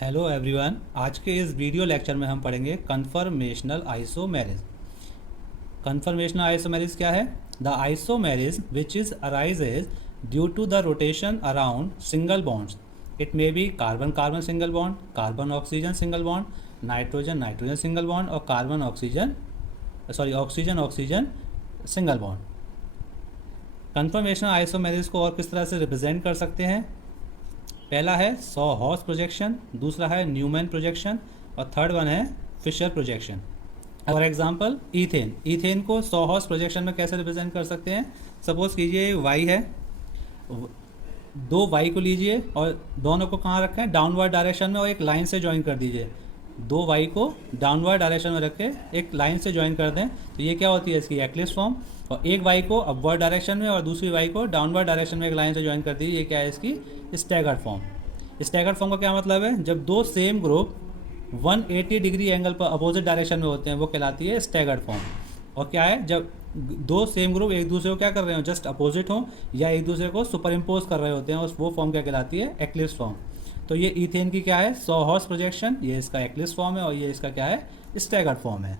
Hello everyone. आज के इस वीडियो लेक्चर में हम पढ़ेंगे कन्फर्मेशनल आइसोमेरिज। कन्फर्मेशनल आइसोमेरिज क्या है? The isomerism which is arises due to the rotation around single bonds. It may be carbon carbon single bond, carbon oxygen single bond, nitrogen nitrogen single bond और carbon oxygen oxygen oxygen single bond. Conformational isomerism को और किस तरह से represent कर सकते हैं? पहला है सॉ-हॉर्स प्रोजेक्शन, दूसरा है न्यूमैन प्रोजेक्शन और थर्ड वन है Fischer projection. For example ethane, ethane को सॉ-हॉर्स प्रोजेक्शन में कैसे रिप्रेजेंट कर सकते हैं? सपोज कीजिए वाई है, दो वाई को लीजिए और दोनों को कहाँ रखें? डाउनवर्ड डायरेक्शन में और एक लाइन से ज्वाइन कर दीजिए। दो वाई को डाउनवर्ड डायरेक्शन में रख के एक लाइन से ज्वाइन कर दें तो ये क्या होती है? इसकी एक्लिप्स फॉर्म। और एक वाई को अपवर्ड डायरेक्शन में और दूसरी वाई को डाउनवर्ड डायरेक्शन में एक लाइन से ज्वाइन कर दी, ये क्या है? इसकी स्टैगर्ड फॉर्म। स्टैगर्ड फॉर्म का क्या मतलब है? जब दो सेम ग्रुप 180 डिग्री एंगल पर अपोजिट डायरेक्शन में होते हैं वो कहलाती है स्टैगर्ड फॉर्म। और क्या है? जब दो सेम ग्रुप एक दूसरे को क्या कर रहे हो? जस्ट अपोजिट हो या एक दूसरे को सुपर इम्पोज कर रहे होते हैं, उस वो फॉर्म क्या कहलाती है? Eclipse form. तो ये ईथेन की क्या है? सॉ-हॉर्स प्रोजेक्शन, ये इसका एक्लिप्स फॉर्म है और ये इसका क्या है? स्टैगर्ड फॉर्म है।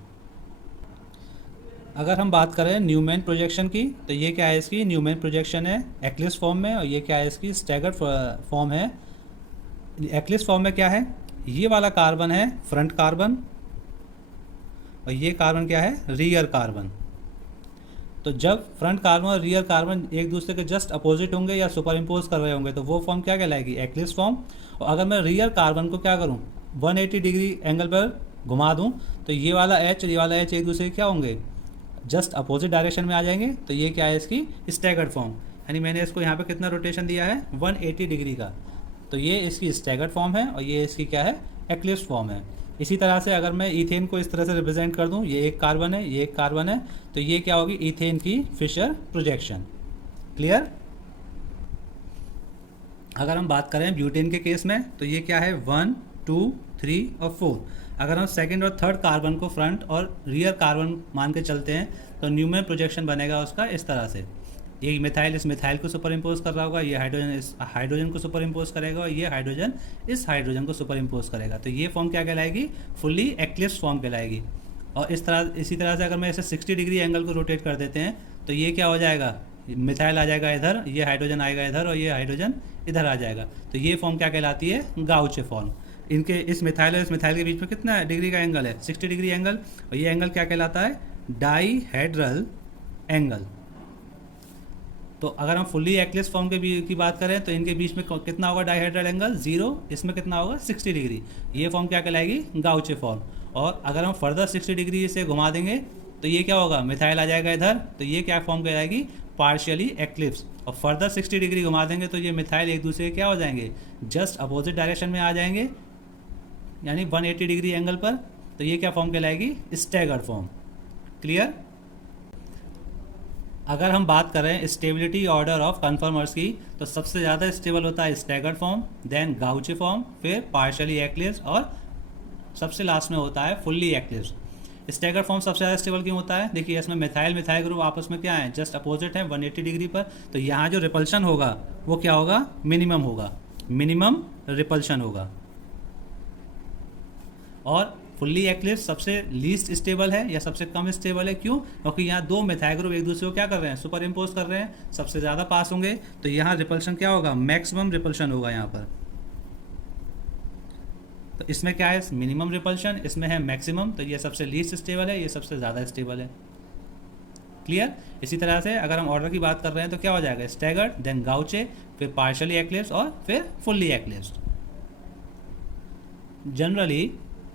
अगर हम बात करें न्यूमैन प्रोजेक्शन की तो ये क्या है? इसकी न्यूमैन प्रोजेक्शन है एक्लिप्स फॉर्म में और ये क्या है? इसकी स्टैगर्ड फॉर्म है। एक्लिप्स फॉर्म में क्या है? ये वाला कार्बन है फ्रंट कार्बन और ये कार्बन क्या है? Rear carbon. तो जब फ्रंट कार्बन और रियर कार्बन एक दूसरे के जस्ट अपोजिट होंगे या सुपर इम्पोज कर रहे होंगे तो वो फॉर्म क्या कहलाएगी? Eclipse form. और अगर मैं रियर कार्बन को क्या करूँ? 180 डिग्री एंगल पर घुमा दूँ तो ये वाला एच और ये वाला एच एक दूसरे के क्या होंगे? जस्ट अपोजिट डायरेक्शन में आ जाएंगे। तो ये क्या है? इसकी स्टैगर्ड फॉर्म। यानी मैंने इसको यहाँ पे कितना रोटेशन दिया है? 180 डिग्री का। तो ये इसकी स्टैगर्ड फॉर्म है और ये इसकी क्या है? एक्लिप्स फॉर्म है। इसी तरह से अगर मैं ईथेन को इस तरह से रिप्रेजेंट कर दूँ, ये एक कार्बन है, ये एक कार्बन है, तो ये क्या होगी? ईथेन की फिशर प्रोजेक्शन। क्लियर? अगर हम बात करें ब्यूटेन के केस में तो ये क्या है? 1 2 3 और 4। अगर हम सेकंड और थर्ड कार्बन को फ्रंट और रियर कार्बन मान के चलते हैं तो न्यूमैन प्रोजेक्शन बनेगा उसका इस तरह से। ये मिथाइल इस मिथाइल को सुपर इम्पोज कर रहा होगा, ये हाइड्रोजन इस हाइड्रोजन को सुपर इम्पोज करेगा और ये हाइड्रोजन इस हाइड्रोजन को सुपर इम्पोज करेगा। तो ये फॉर्म क्या कहलाएगी? फुल्ली एक्लिप्स फॉर्म कहलाएगी। और इसी तरह से अगर मैं इसे 60 डिग्री एंगल को रोटेट कर देते हैं तो ये क्या हो जाएगा? मिथाइल आ जाएगा इधर, ये हाइड्रोजन आएगा इधर और ये हाइड्रोजन इधर आ जाएगा। तो ये फॉर्म क्या कहलाती है? गाउचे फॉर्म। इनके इस मिथाइल और इस मिथाइल के बीच में कितना डिग्री का एंगल है? 60 डिग्री एंगल। और ये एंगल क्या कहलाता है? Dihedral angle. तो अगर हम फुल्ली एक्लिप्स फॉर्म की बात करें तो इनके बीच में कितना होगा डाईहेड्रल एंगल? 0। इसमें कितना होगा? 60 डिग्री। ये फॉर्म क्या कहलाएगी? गाउचे फॉर्म। और अगर हम फर्दर 60 डिग्री से घुमा देंगे तो ये क्या होगा? मिथाइल आ जाएगा इधर, तो ये क्या फॉर्म कहलाएगी? Partially eclipse. और फर्दर 60 डिग्री घुमा देंगे तो ये मिथाइल एक दूसरे के क्या हो जाएंगे? जस्ट अपोजिट डायरेक्शन में आ जाएंगे, यानी 180 डिग्री एंगल पर। तो ये क्या फॉर्म कहलाएगी? Staggered form. क्लियर? अगर हम बात करें स्टेबिलिटी ऑर्डर ऑफ कन्फर्मर्स की तो सबसे ज़्यादा स्टेबल होता है स्टैगर्ड फॉर्म, देन गाउचे फॉर्म, फिर पार्शियली एक्लिप्स और सबसे लास्ट में होता है फुल्ली एक्लिप्स। स्टैगर्ड फॉर्म सबसे ज़्यादा स्टेबल क्यों होता है? देखिए इसमें मिथाइल मिथाइल ग्रुप आपस में क्या है? जस्ट अपोजिट है 180 डिग्री पर। तो यहाँ जो रिपल्शन होगा वो क्या होगा? मिनिमम होगा, मिनिमम रिपल्शन होगा। और फुल्ली एक्लिप्स सबसे लीस्ट स्टेबल है या सबसे कम स्टेबल है। क्यों? क्योंकि यहाँ दो मिथाइल ग्रुप एक दूसरे को क्या कर रहे हैं? सुपर इम्पोज कर रहे हैं, सबसे ज़्यादा पास होंगे। तो यहाँ रिपल्शन क्या होगा? मैक्सिमम रिपल्शन होगा यहाँ पर। तो इसमें क्या है? मिनिमम रिपल्शन, इसमें है मैक्सिमम। तो ये सबसे लीस्ट स्टेबल है, ये सबसे ज़्यादा स्टेबल है। क्लियर? इसी तरह से अगर हम ऑर्डर की बात कर रहे हैं तो क्या हो जाएगा? स्टैगर्ड, देन गाउचे, फिर पार्शियली एक्लिप्स और फिर fully eclipse. Generally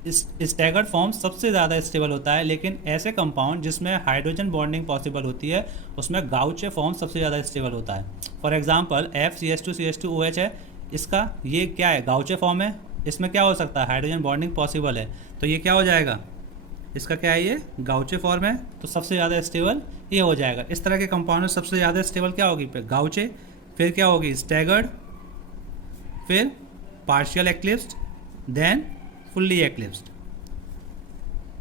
staggered form सबसे ज़्यादा स्टेबल होता है, लेकिन ऐसे कंपाउंड जिसमें हाइड्रोजन बॉन्डिंग पॉसिबल होती है उसमें गाउचे फॉर्म सबसे ज़्यादा स्टेबल होता है। फॉर एग्जांपल FCH2CH2OH है, इसका ये क्या है? गाउचे फॉर्म है। इसमें क्या हो सकता है? हाइड्रोजन बॉन्डिंग पॉसिबल है, तो ये क्या हो जाएगा? इसका क्या है? ये गाउचे फॉर्म है, तो सबसे ज़्यादा स्टेबल ये हो जाएगा। इस तरह के कंपाउंड में सबसे ज़्यादा स्टेबल क्या होगी? गाउचे, फिर क्या होगी? स्टैगर्ड, फिर पार्शियल एक्लिप्स्ड, देन फुल्ली एक्लिप्स्ड।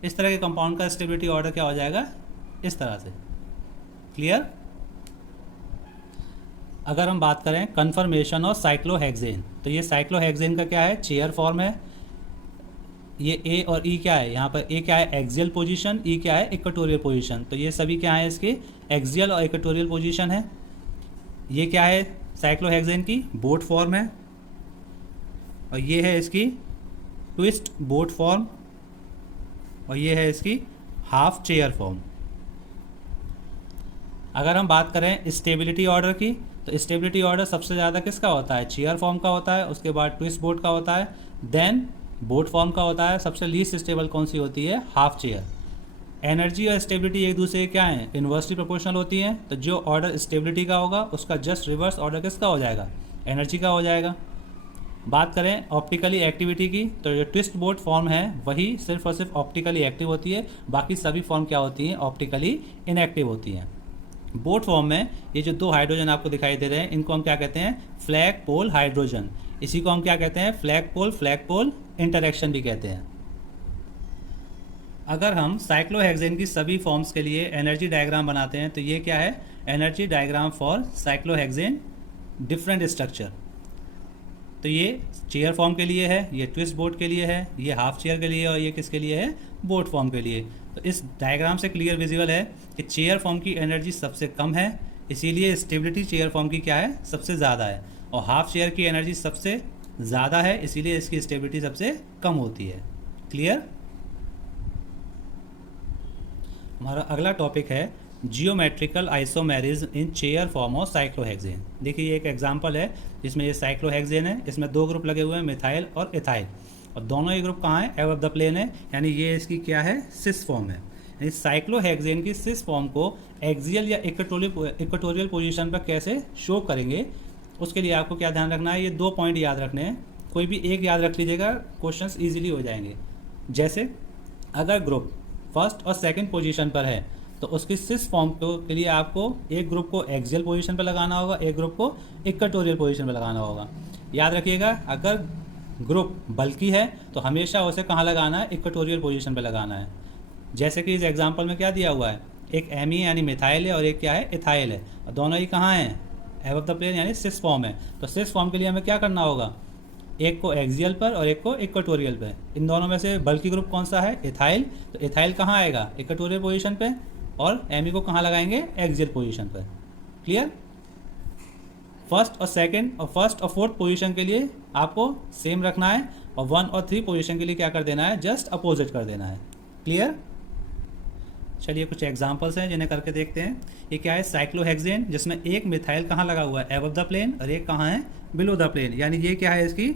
इस तरह के कंपाउंड का स्टेबिलिटी ऑर्डर क्या हो जाएगा? इस तरह से। क्लियर? अगर हम बात करें कन्फर्मेशन ऑफ साइक्लोहेक्सेन तो ये साइक्लोहेक्सेन का क्या है? चेयर फॉर्म है। ये ए और ई क्या है, यहाँ पर ए क्या है एक्सियल पोजीशन, ई क्या है इक्वेटोरियल पोजीशन। तो ये सभी क्या है इसके एक्सियल और इक्वेटोरियल पोजीशन है। ये क्या है साइक्लोहेक्सेन की बोट फॉर्म है, और ये है इसकी ट्विस्ट बोट फॉर्म, और ये है इसकी हाफ चेयर फॉर्म। अगर हम बात करें स्टेबिलिटी ऑर्डर की, तो स्टेबिलिटी ऑर्डर सबसे ज़्यादा किसका होता है, चेयर फॉर्म का होता है, उसके बाद ट्विस्ट बोट का होता है, देन बोट फॉर्म का होता है। सबसे लीस्ट स्टेबल कौन सी होती है, हाफ चेयर। एनर्जी और स्टेबिलिटी एक दूसरे के क्या है, इन्वर्सली प्रोपोर्शनल होती हैं। तो जो ऑर्डर स्टेबिलिटी का होगा उसका जस्ट रिवर्स ऑर्डर किसका हो जाएगा, एनर्जी का हो जाएगा। बात करें ऑप्टिकली एक्टिविटी की, तो जो ट्विस्ट बोट फॉर्म है वही सिर्फ और सिर्फ ऑप्टिकली एक्टिव होती है, बाकी सभी फॉर्म क्या होती हैं, ऑप्टिकली इनएक्टिव होती हैं। बोट फॉर्म में ये जो दो हाइड्रोजन आपको दिखाई दे रहे हैं, इनको हम क्या कहते हैं, फ्लैग पोल हाइड्रोजन। इसी को हम क्या कहते हैं, फ्लैग पोल इंटरेक्शन भी कहते हैं। अगर हम साइक्लोहेक्सेन की सभी फॉर्म्स के लिए एनर्जी डायग्राम बनाते हैं, तो ये क्या है, energy diagram for cyclohexane different structure. तो ये चेयर फॉर्म के लिए है, ये ट्विस्ट बोट के लिए है, ये हाफ चेयर के लिए, और ये किसके लिए है, बोट फॉर्म के लिए। तो इस डायग्राम से क्लियर विजिबल है कि चेयर फॉर्म की एनर्जी सबसे कम है, इसीलिए स्टेबिलिटी चेयर फॉर्म की क्या है, सबसे ज़्यादा है, और हाफ चेयर की एनर्जी सबसे ज़्यादा है, इसीलिए इसकी स्टेबिलिटी सबसे कम होती है। क्लियर। हमारा अगला टॉपिक है geometrical isomerism in chair form of cyclohexane. देखिए ये एक एग्जांपल है जिसमें ये साइक्लोहेक्सेन है, इसमें दो ग्रुप लगे हुए हैं, मिथाइल और इथाइल, और दोनों ही ग्रुप कहाँ है, एबव द प्लेन है, यानी ये इसकी क्या है, सिस फॉर्म है। यानी साइक्लोहेक्सेन की सिस फॉर्म को एक्सियल या इक्वेटोरियल पोजीशन पर कैसे शो करेंगे, उसके लिए आपको क्या ध्यान रखना है, ये 2 पॉइंट याद रखने हैं, कोई भी एक याद रख लीजिएगा, क्वेश्चंस इजीली हो जाएंगे। जैसे अगर ग्रुप फर्स्ट और सेकंड पोजीशन पर है, तो उसकी सिस फॉर्म के लिए आपको एक ग्रुप को एक्सियल पोजीशन पर लगाना होगा, एक ग्रुप को इक्वेटोरियल पोजीशन पर लगाना होगा। याद रखिएगा, अगर ग्रुप बल्कि है तो हमेशा उसे कहाँ लगाना है, इक्वेटोरियल पोजीशन पर लगाना है। जैसे कि इस एग्जाम्पल में क्या दिया हुआ है, एक एमी यानी मिथाइल है और एक क्या है, इथाइल है, और दोनों ही कहाँ हैं, एबव द प्लेन यानी सिस फॉर्म है। तो सिस फॉर्म के लिए हमें क्या करना होगा, एक को एक्सियल पर और एक को इक्वेटोरियल पे। इन दोनों में से बल्कि ग्रुप कौन सा है, इथाइल, तो इथाइल कहाँ आएगा, इक्वेटोरियल पोजीशन पे, और एमी को कहाँ लगाएंगे, एक्सियल पोजीशन पर। क्लियर। फर्स्ट और सेकंड और फर्स्ट और फोर्थ पोजीशन के लिए आपको सेम रखना है, और 1 और 3 पोजीशन के लिए क्या कर देना है, जस्ट अपोजिट कर देना है। क्लियर। चलिए कुछ एग्जांपल्स हैं जिन्हें करके देखते हैं। ये क्या है, साइक्लोहेक्सेन, जिसमें एक मिथाइल कहाँ लगा हुआ है, एबव द प्लेन, और एक कहाँ है, बिलो द प्लेन, यानी ये क्या है, इसकी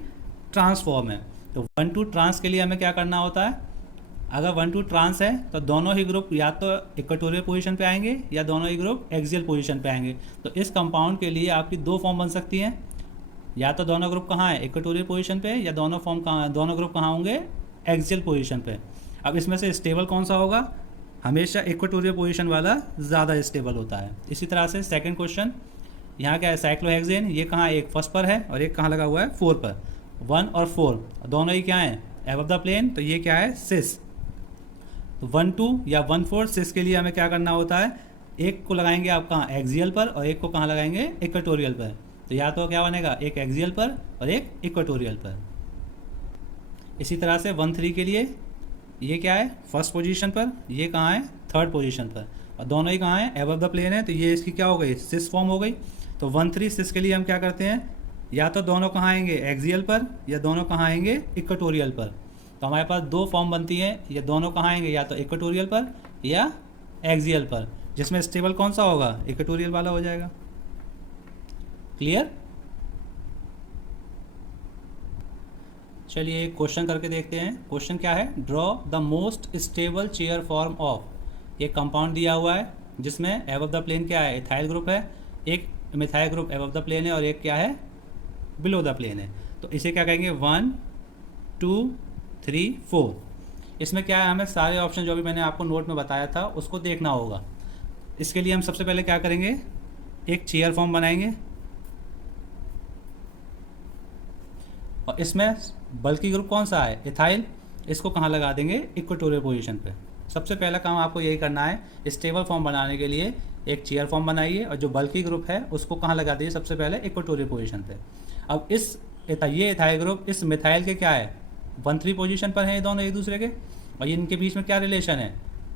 ट्रांसफॉर्म है। तो 1 2 ट्रांस के लिए हमें क्या करना होता है, अगर 1 2 ट्रांस है तो दोनों ही ग्रुप या तो इक्वेटोरियल पोजीशन पे आएंगे या दोनों ही ग्रुप एक्सियल पोजीशन पे आएंगे। तो इस कंपाउंड के लिए आपकी 2 फॉर्म बन सकती हैं, या तो दोनों ग्रुप कहाँ है, इक्वेटोरियल पोजीशन पे, या दोनों ग्रुप कहाँ होंगे, एक्सियल पोजीशन पे। अब इसमें से स्टेबल कौन सा होगा, हमेशा इक्वेटोरियल पोजीशन वाला ज़्यादा स्टेबल होता है। इसी तरह से सेकंड क्वेश्चन, यहाँ क्या है, साइक्लोहेक्सेन, ये कहाँ, एक फर्स्ट पर है और एक कहाँ लगा हुआ है, 4 पर। 1 और 4 दोनों ही क्या हैं, एबव द प्लेन, तो ये क्या है, सिस। तो 1 2 या 1 4 सिस के लिए हमें क्या करना होता है, एक को लगाएंगे आप कहाँ, एक्सियल पर, और एक को कहाँ लगाएंगे, इक्वेटोरियल पर। तो या तो क्या बनेगा, एक एक्सियल पर और एक इक्वेटोरियल पर। इसी तरह से 1 3 के लिए ये क्या है, फर्स्ट पोजीशन पर, ये कहाँ है, थर्ड पोजीशन पर, और दोनों ही कहाँ है, एबव द प्लेन है, तो ये इसकी क्या हो गई, सिस फॉर्म हो गई। तो 1 3 सिस के लिए हम क्या करते हैं, या तो दोनों कहाँ आएंगे, एक्सियल पर, या दोनों कहाँ आएंगे, इक्वेटोरियल पर। तो हमारे पास 2 फॉर्म बनती हैं, ये दोनों कहाँ आएंगे, या तो इक्वेटोरियल पर या एक्सियल पर, जिसमें स्टेबल कौन सा होगा, इक्वेटोरियल वाला हो जाएगा। क्लियर। चलिए एक क्वेश्चन करके देखते हैं। क्वेश्चन क्या है, draw the most stable chair form of, एक कंपाउंड दिया हुआ है जिसमें एबव द प्लेन क्या है, इथाइल ग्रुप है, एक methyl group above the plane है, और एक क्या है, बिलो द प्लेन है। तो इसे क्या कहेंगे, 1 2 3 4। इसमें क्या है, हमें सारे ऑप्शन जो भी मैंने आपको नोट में बताया था उसको देखना होगा। इसके लिए हम सबसे पहले क्या करेंगे, एक चेयर फॉर्म बनाएंगे, और इसमें बल्कि ग्रुप कौन सा है, इथाइल, इसको कहाँ लगा देंगे, इक्वेटोरियल पोजीशन पे। सबसे पहला काम आपको यही करना है, स्टेबल फॉर्म बनाने के लिए एक चेयर फॉर्म बनाइए, और जो बल्कि ग्रुप है उसको कहाँ लगा दीजिए, सबसे पहले इक्वेटोरियल पोजीशन पे। अब ये इथाइल ग्रुप इस मिथाइल के क्या है, 1,3 पोजीशन पर हैं ये दोनों एक दूसरे के, और इनके बीच में क्या रिलेशन है,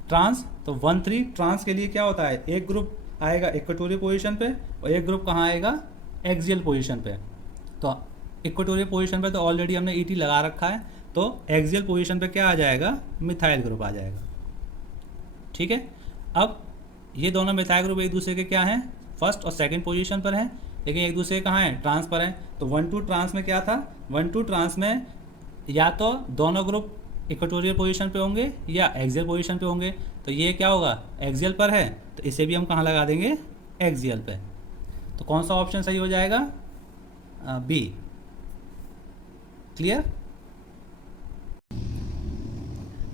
ट्रांस। तो 1,3 ट्रांस के लिए क्या होता है, एक ग्रुप आएगा इक्वेटोरियल पोजीशन पे और एक ग्रुप कहाँ आएगा, एक्सियल पोजीशन पे। तो इक्वेटोरियल पोजीशन पे तो ऑलरेडी हमने ईटी लगा रखा है, तो एक्सियल पोजीशन पे क्या आ जाएगा, मिथाइल ग्रुप आ जाएगा। ठीक है, अब ये दोनों मिथाइल ग्रुप एक दूसरे के क्या हैं, फर्स्ट और सेकंड पोजीशन पर हैं, लेकिन एक दूसरे कहाँ हैं, ट्रांस पर हैं। तो 1,2 ट्रांस में क्या था, 1,2 ट्रांस में या तो दोनों ग्रुप इक्वेटोरियल पोजीशन पे होंगे या एक्सियल पोजीशन पे होंगे। तो ये क्या होगा, एक्सियल पर है, तो इसे भी हम कहाँ लगा देंगे, एक्सियल पे। तो कौन सा ऑप्शन सही हो जाएगा, बी। क्लियर।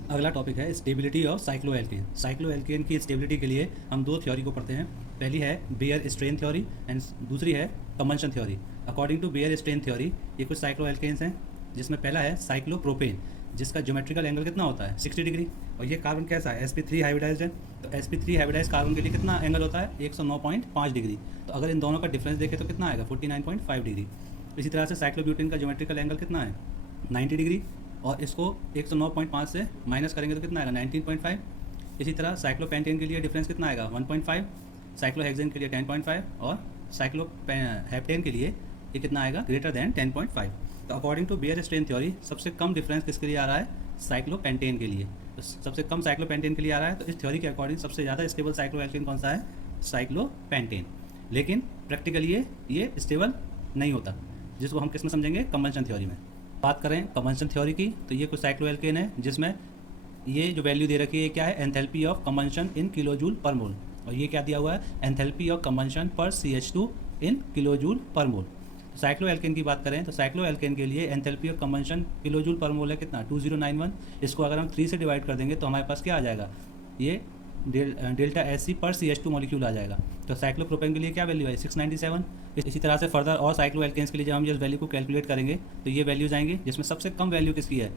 अगला टॉपिक है स्टेबिलिटी ऑफ साइक्लोएल्केन। साइक्लोएल्केन की स्टेबिलिटी के लिए हम दो थ्योरी को पढ़ते हैं। पहली है बेयर स्ट्रेन थ्योरी एंड दूसरी है combustion theory. According to Baeyer strain theory ये कुछ साइक्लोएल्केन्स हैं, जिसमें पहला है साइक्लोप्रोपेन, जिसका ज्योमेट्रिकल एंगल कितना होता है, 60 डिग्री। और ये कार्बन कैसा है, sp3 हाइब्रिडाइज्ड है। तो sp3 हाइब्रिडाइज्ड कार्बन के लिए कितना एंगल होता है, 109.5 डिग्री। तो अगर इन दोनों का डिफरेंस देखें तो कितना आएगा, 49.5 डिग्री। इसी तरह से साइक्लोब्यूटेन का ज्योमेट्रिकल एंगल कितना है, 90 डिग्री, और इसको 109.5 से माइनस करेंगे तो कितना आएगा, 19.5। इसी तरह साइक्लोपेंटेन के लिए डिफरेंस कितना आएगा, 1.5, साइक्लोहेक्सेन के लिए 10.5 और साइक्लोहेप्टेन के लिए ये कितना आएगा, ग्रेटर देन 10.5। तो according to Baeyer strain theory सबसे कम डिफरेंस किसके लिए आ रहा है, साइक्लोपेंटेन के लिए। तो सबसे कम साइक्लोपेंटेन के लिए आ रहा है। तो इस थ्योरी के अकॉर्डिंग सबसे ज़्यादा स्टेबल साइक्लोएल्केन कौन सा है, साइक्लोपेंटेन। लेकिन प्रैक्टिकली ये स्टेबल नहीं होता, जिसको हम किस में समझेंगे, कंबंशन थ्योरी में। बात करें कंबंशन थ्योरी की, तो ये कुछ साइक्लोएल्केन है जिसमें ये जो वैल्यू दे रखी है क्या है, enthalpy of combustion in kilojoule पर मोल। और ये क्या दिया हुआ है, एंथैल्पी ऑफ कंबंशन पर CH2 इन किलोजूल पर मोल। साइक्लोएल्केन की बात करें तो साइक्लोएल्केन के लिए एंथैल्पी ऑफ कंबंशन किलोजूल पर मोल है कितना, 2091। इसको अगर हम 3 से डिवाइड कर देंगे तो हमारे पास क्या आ जाएगा, ये डेल्टा SC पर CH2 मॉलिक्यूल आ जाएगा। तो साइक्लोप्रोपेन के लिए क्या वैल्यू है, 697। इसी तरह से फर्दर और साइक्लोएल्केन्स के लिए जब हम इस वैल्यू को कैलकुलेट करेंगे तो ये वैल्यूज आएंगे, जिसमें सबसे कम वैल्यू किसकी है,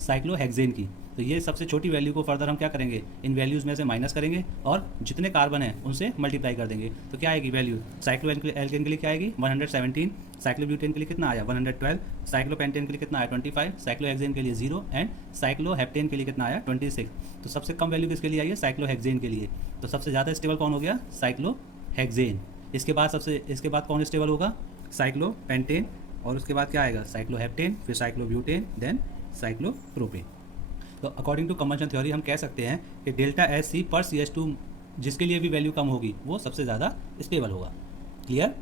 साइक्लोहेक्सेन की। तो ये सबसे छोटी वैल्यू को फर्दर हम क्या करेंगे, इन वैल्यूज़ में से माइनस करेंगे और जितने कार्बन हैं उनसे मल्टीप्लाई कर देंगे। तो क्या आएगी वैल्यू, साइक्लोएल्केन के लिए क्या आएगी, 117, साइक्लोब्यूटेन के लिए कितना आया, 112, साइक्लोपेंटेन के लिए कितना आया, 25, साइक्लोहेक्सेन के लिए 0 एंड साइक्लोहेप्टेन के लिए कितना आया, 26। तो सबसे कम वैल्यू किसके लिए आई है, साइक्लोहेक्सेन के लिए। तो सबसे ज़्यादा स्टेबल कौन हो गया, साइक्लोहेक्सेन। इसके बाद कौन स्टेबल होगा, साइक्लोपेंटेन, और उसके बाद क्या आएगा, साइक्लोहेप्टेन, फिर साइक्लोब्यूटेन, देन साइक्लोप्रोपेन। तो अकॉर्डिंग टू कंबंशन थ्योरी हम कह सकते हैं कि डेल्टा SC पर CH2 जिसके लिए भी वैल्यू कम होगी वो सबसे ज़्यादा स्टेबल होगा। क्लियर।